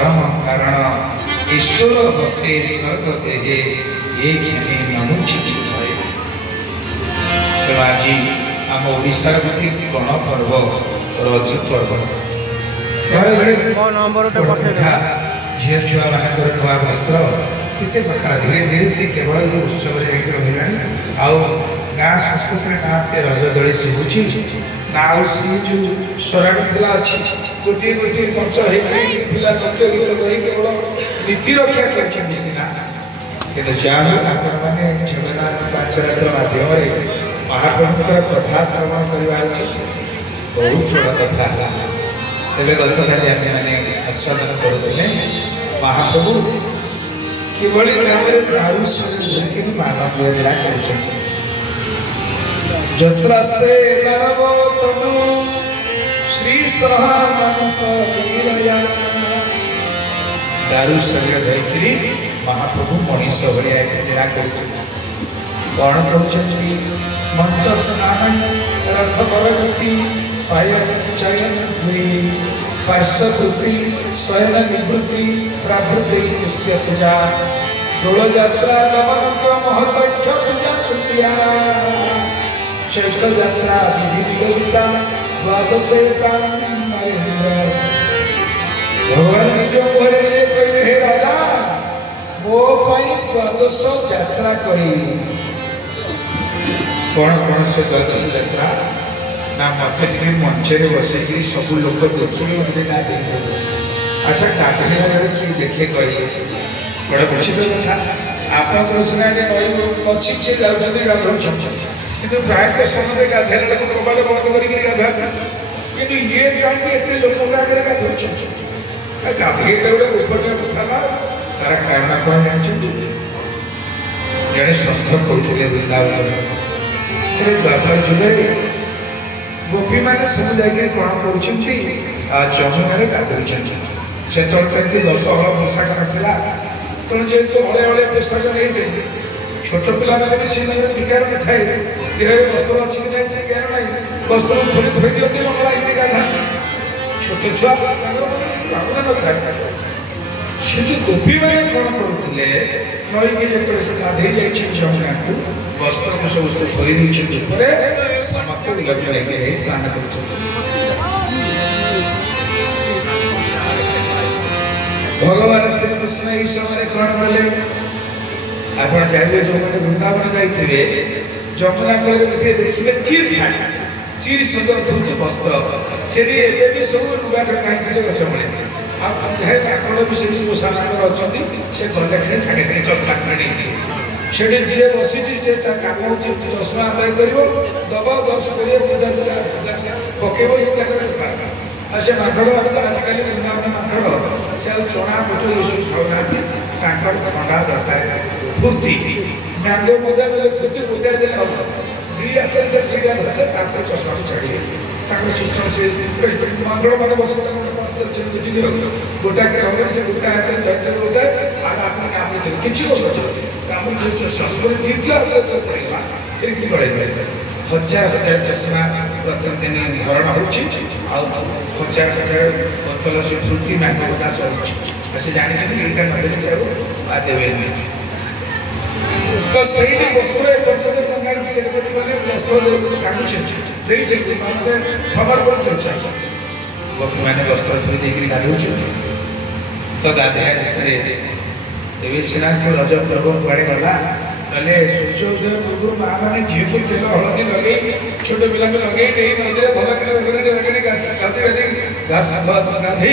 परम कारण ईश्वर बसे स्वर्ग तेजे ये क्षणे नमुची भय। तेणु आज आम ओडिशार गोटे गणपर्व रज पर्व घरे घरे झील छुआ मान नुआ वस्त्र केते प्रकार धीरे धीरे से केवल ये उत्सव रहा आउ गाँ संस्कृति ना से रज दोली शुभुची ना सी जो स्वराणी खेला अच्छी गोटे गोटे मंच पिला नृत्य गीत कर केवल नीति रक्षा करना कि मैंने जगन्नाथ पांचरात्र माध्यम महाप्रभुकर कथा श्रवण करवा बहुत बड़ा कथा तेरे गत काली आम मैंने आस्वादन करुले महाप्रभु किभली भाव दारू धरिकी मानव लीला कर जत्रास्ते नरवतनु श्री सहा मनस लीलया दारू शरीर धरिकी महाप्रभु मनीष भाया लीला कर कौन कहते मंच स्नान रथ परगति शयन चयन हुए पार्श्ववृत्ति शयन निवृत्ति प्रावृत्ति पूजा डोल यात्रा नवनक महत्क्ष पूजा तृतीया चैत्र यात्रा विधि निगदिता द्वादशेता नरेंद्र भगवान निज मुहरे कहले हे राजा मो पाई द्वादश यात्रा करी कौन कौन से द्वादश यात्रा ना मत मंचे बस सब लोग देखिए मत ना दे अच्छा गाधेला बेले किए देखे कहले बड़ा बुझी कथा आप सिना अच्छी से जाऊँच गाधो कि प्रायतः समय गाधेला कबाड़ बंद कर गाधा कि ये कहीं एत लोक आगे गाधो गाधेटा गोटे गोपनीय कथा ना तार कारण कौन जानते जड़े सन्थ कहते वृंदावन द्वापर जुगे गोपी मैंने सब जाकर कौन कर जमुना गाधोई से कहीं 10 हल पोशाक नाला तेणु जेहतु हले हले पोशाक नहीं छोट पिला भी सी विकार न थाए देह वस्त्र अच्छी ना से ज्ञान ना वस्त्र खोली थी दिखती मंगला गाधा छोट छुआ भावना न था से गोपी मैंने कौन करुले नईकी जो गाधे जमुना को वस्त्र को सब थोड़ी समस्त स्नान कर भगवान श्री कृष्ण यही समय कौन कले आप चाहिए जो मैंने वृंदावन जाइए जमुना कूल गोटे देखिए चीर खाए चीर सुंदर दूच वस्त्र से सब लुगा टका से गछ मिले आकड़ भी से पोषाकर अच्छा से गले सागे चलता से जी बसी से काम चश्मा आदाय कर दब 10 पूजा पकेब से माकड़ आजिकल वृंदावन माकड़ से चना बुट ये सब खाऊना ठंडा दरकार फुर्ती मैंगो मजा मिले फुर्ती पूजा दे दी हाथ से टीका धरते चश्मा को छाड़िए से माकड़ मैंने बस गोटा के हम से गोटा हाथ धरते होता है किसी संस्कृति फिर कि बढ़े हजार हजार चश्मा प्रत्येक दिन धरण हो हजार हजार बोतल से फुर्ती मैंगो प्रकाश से जानते यहाँ नदेले से देवे तो सही वस्त्र वस्त्र समर्पण कर गोपी मैंने वस्त्र थोड़ी देकर गाधो तो गाधेया भितर सीना से रज पर्व कड़े गला कहले सूर्योदय पूर्व माँ मैंने झील को तेल हलदी लगे छोट पिला लगे नदी भल लगे घास गाधे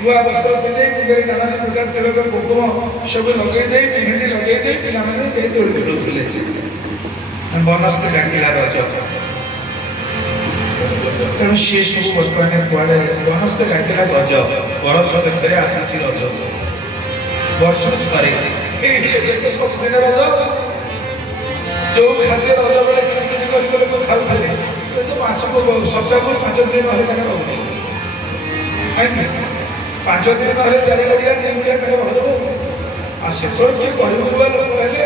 नुआ वस्त्र पिंधे मुंडे नाना प्रकार तेल कुकुम सब लगे मेहंदी लगे पिला दोड़ी बुलाऊले बनस्थ डाकिला रज तेणु सी सब बर्तमान कड़े बनस्थ डाकिला रज बरस थे आसी रज वर्ष थे सब दिन रज जो खाद्य रज बेले किसी गरीब लोग खाऊले तो मासक सप्ताह को 5 दिन ना रोनी 5 दिन ना 4 गड़िया 3 गड़िया भर आ से किए गरीब गुआ लोक हेले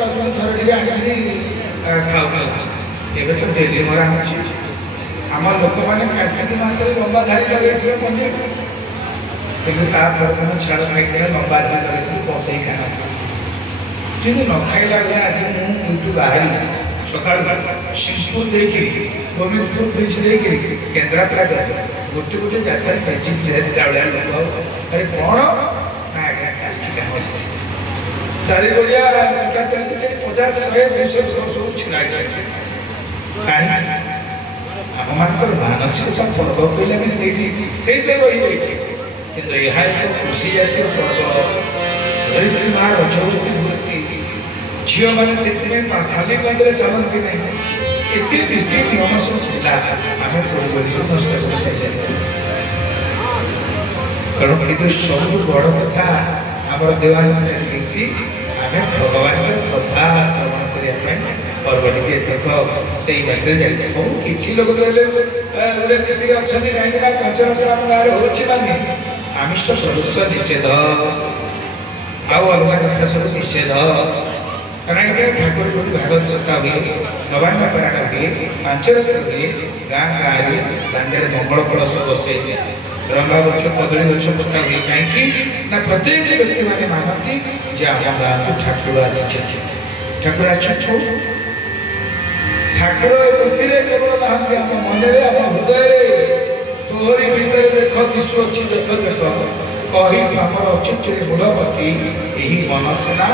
रज थर आनी खाऊ एवं तो डेली मरा आम लोक मैंने कार्तिक मस लंबा धाड़ी लगे मंदिर କିନ୍ତୁ ତା ପରଦିନ ଛାଡ଼ ଖାଇଥିଲେ ଲମ୍ବା ଦିନରେ ବସେଇ ଖାଇବା କିନ୍ତୁ ନ ଖାଇଲା ବେଳେ ଆଜି ମୁଁ ଏଇଠୁ ବାହାରି ସକାଳୁ ଶିଶୁପୁର ଦେଇକିରି ଗୋବିନ୍ଦପୁର ବ୍ରିଜ ଦେଇକିରି କେନ୍ଦ୍ରାପଡ଼ା ଗଲି ଗୋଟେ ଗୋଟେ ଜାଗାରେ ମେଜିକ୍ ଚାଉଳିଆ ଲୋକ ଆରେ କ'ଣ ନା ଆଜ୍ଞା ଚାଲିଛି କାମ ଚାରି ବଳିଆ ଚାଲିଛି ସେ 50 100 200 ସବୁ ଛିଡ଼ା ହେଇଛନ୍ତି କାହିଁକି ଆମମାନଙ୍କର ମାନସିକତା ପର୍ବ କହିଲେ ଆମେ ସେଇଥିରେ ରହିଯାଇଛି କିନ୍ତୁ ଏହା ଏକ କୃଷି ଜାତୀୟ ପର୍ବ ଧରିତ୍ରୀ ମା ରଜବତୀ ହୁଅନ୍ତି ଝିଅମାନେ ସେଥିପାଇଁ ଖାଲି ପାଦରେ ଚାଲନ୍ତି ନାହିଁ ଏତେ ନୀତି ନିୟମ ସବୁ ଥିଲା ଆମେ ପରିବେଶ ନଷ୍ଟ କରିସାରିଛେ ତେଣୁ କିନ୍ତୁ ସବୁଠୁ ବଡ଼ କଥା ଆମର ଦେୱାନ ହେଇଛି ଆମେ ଭଗବାନଙ୍କର କଥା ଶ୍ରବଣ କରିବା ପାଇଁ ପର୍ବଟିକି ଏଥରକ ସେଇ ବାଟରେ ଯାଇଛି ବହୁ କିଛି ଲୋକ କହିଲେ ଗୋଟେ ନୀତିରେ ଅଛନ୍ତି କାହିଁକି ନା ପଞ୍ଚରାତ୍ର ଆମ ଗାଁରେ ହେଉଛି ମାନେ ଆମିଷ ପ୍ରଦୂଷ ନିଷେଧ ଆଉ ଅଲଗା କଥା ସବୁ ନିଷେଧ କାରଣ ଏବେ ଠାକୁର ଯୋଉଠି ଭାଗବତ ସପ୍ତାହ ହୁଏ ନବାନ୍ନ ପାରାୟଣ ହୁଏ ପାଞ୍ଚରାତ୍ର ହୁଏ ଗାଁ ଗାଁରେ ଦାଣ୍ଡରେ ମଙ୍ଗଳ କଳସ ବସେ ରଙ୍ଗା ଗଛ କଦଳୀ ଗଛ ପୋତା ହୁଏ କାହିଁକି ନା ପ୍ରତ୍ୟେକ ବ୍ୟକ୍ତିମାନେ ମାନନ୍ତି ଯେ ଆମ ଗାଁକୁ ଠାକୁର ଆସିଛନ୍ତି ଠାକୁର ଆସିଛନ୍ତି ଠାକୁର ବୃତ୍ତିରେ କେବଳ ନାହାନ୍ତି ଆମ ମନରେ ଆମ ହୃଦୟରେ ତୋହରି ଭିତରେ ଦେଖ ଦିଶୁ ଅଛି ଦେଖ ଦେଖ କହି ଆମର ଅଚ୍ୟୁତରେ ମୂଳବତୀ ଏହି ମନସ୍ନା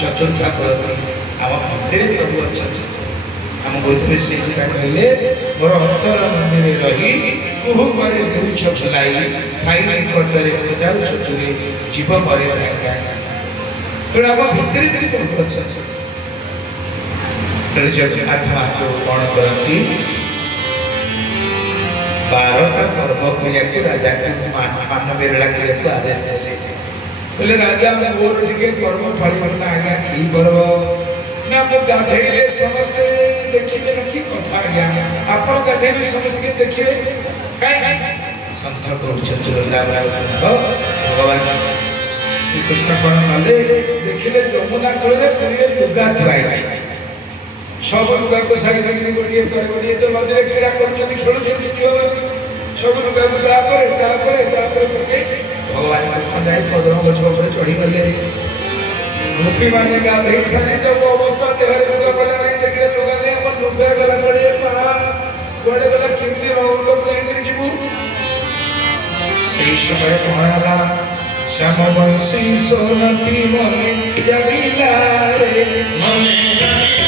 ଚତୁର୍ଥା କରନ୍ତି ଆମ ଭିତରେ ପ୍ରଭୁ ଅଛନ୍ତି ଆମ ବୋଧରେ ସେ ସେଟା କହିଲେ ମୋର ଅନ୍ତର ମନ୍ଦିରେ ରହି କୁହୁ ପରେ ଦେଉଛ ଭୁଲାଇ ଥାଇ ନିକଟରେ ପଚାରୁଛ ଚୁରେ ଜୀବ ମରେ ଥାଏ ତେଣୁ ଆମ ଭିତରେ ସେ ପ୍ରଭୁ ଅଛନ୍ତି ତେଣୁ ଜଗନ୍ନାଥ ମହାପ୍ରଭୁ କ'ଣ କରନ୍ତି 12ଟା ପର୍ବ କରିବାକୁ ରାଜାଙ୍କୁ ମାନ ବିରଳା କରିବାକୁ ଆଦେଶ ଦେଲେ ବୋଲେ ରାଜା ମୋର ଟିକେ ପର୍ବ ପାଳିବ ନା ଆଜ୍ଞା କି ପର୍ବ ନା ମୁଁ ଗାଧେଇଲେ ସମସ୍ତେ ଦେଖିବେ କି କଥା ଆଜ୍ଞା ଆପଣ ଗାଧେଇଲେ ସମସ୍ତେ ଦେଖିବେ କାହିଁକି ସନ୍ଥ କହୁଛନ୍ତି ସନ୍ଥ ଭଗବାନ ଶ୍ରୀକୃଷ୍ଣ କ'ଣ କଲେ ଦେଖିଲେ ଯମୁନା କୂଳରେ ପୁରୀରେ ଲୁଗା ଥୁଆ ହେଇଛି ସବୁ ଲୁଗାକୁ ସାରି ଗୋଟିଏ ପରେ ଗୋଟିଏ ତ ନଦୀରେ କ୍ରୀଡ଼ା କରୁଛନ୍ତି ଖେଳୁଛନ୍ତି ଝିଅମାନେ ସବୁ ଲୁଗାକୁ ତାପରେ ପକେଇ ଭଗବାନ କୃଷ୍ଣ ଯାଇ ପଦ୍ମ ଗଛ ଉପରେ ଚଢ଼ିଗଲେ ଗୋପୀମାନେ ଗାଧେଇ ସାରି ସବୁ ଅବସ୍ଥା ଦେହରେ ଲୁଗା ପଡ଼ିଲା ନାହିଁ ଦେଖିଲେ ଲୁଗା ନେଇ ଆମର ଲୁଗା ଗଲା କୁଆଡ଼େ କୁଆଡ଼େ ଗଲା କେମିତି ଲୋକ ନେଇକିରି ଯିବୁ ସେଇ ସମୟରେ କ'ଣ ହେଲା ଶ୍ୟାମ ବଂଶୀ ସୋନଟି ମନେ ଜାଗିଲା ରେ ମନେ ଜାଗିଲା